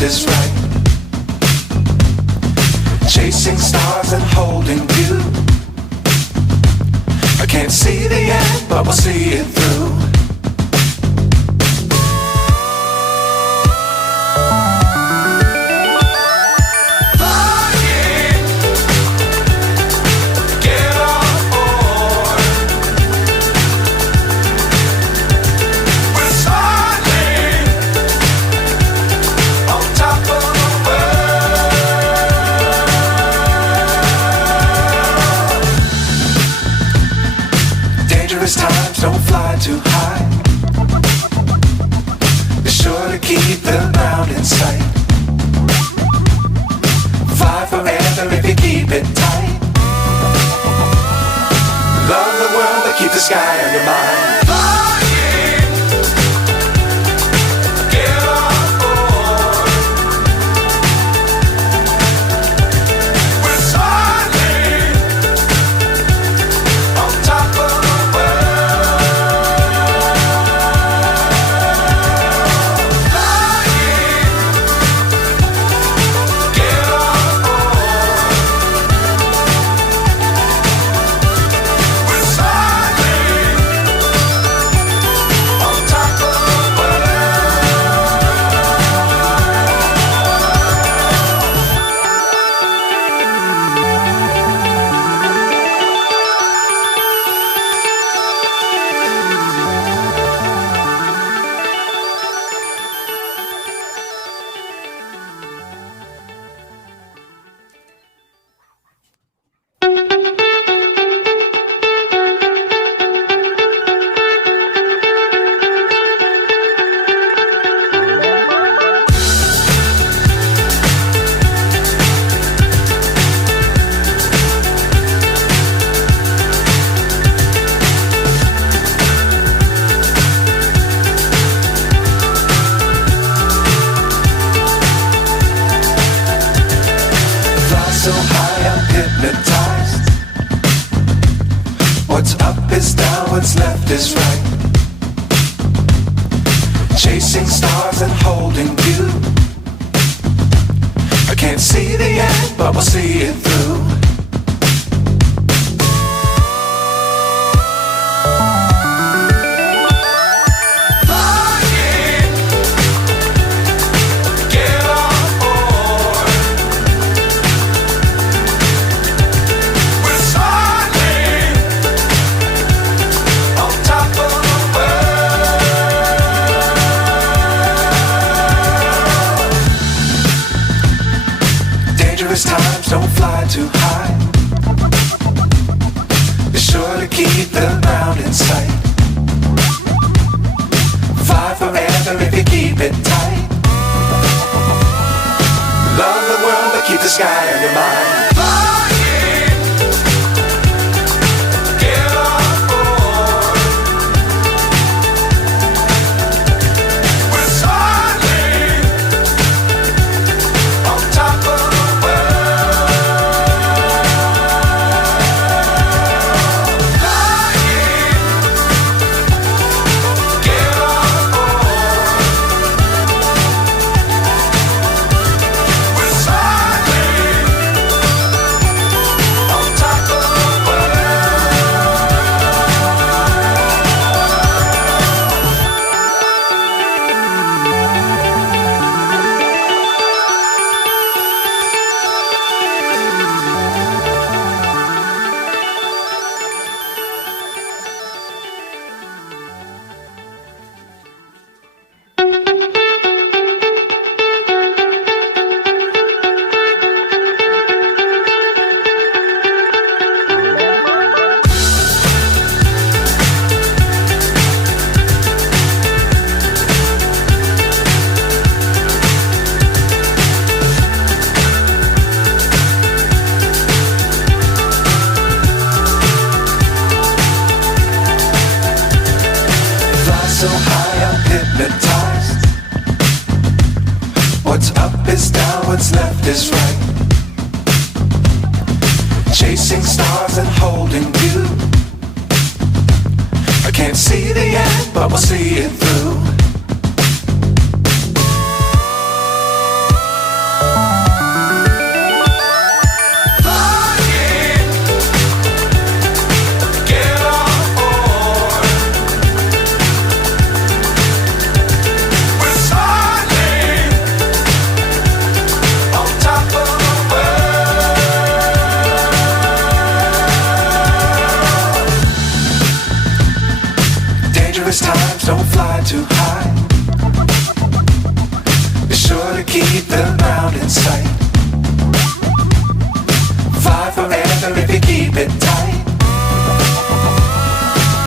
left is right. Chasing stars and holding you. I can't see the end, but we'll see it through. Times don't fly too high. Be sure to keep the ground in sight. Fly forever if you keep it tight. Love the world but keep the sky on your mind. So high I'm hypnotized. What's up is down, what's left is right. Chasing stars and holding you. I can't see the end, but we'll see it through. Times don't fly too high. Be sure to keep the ground in sight. Fly forever if you keep it tight. Love the world but keep the sky on your mind. So high I'm hypnotized. What's up is down, what's left is right. Chasing stars and holding you. I can't see the end, but we'll see it through. try to hide. Be sure to keep the ground in sight. Fly forever if you keep it tight.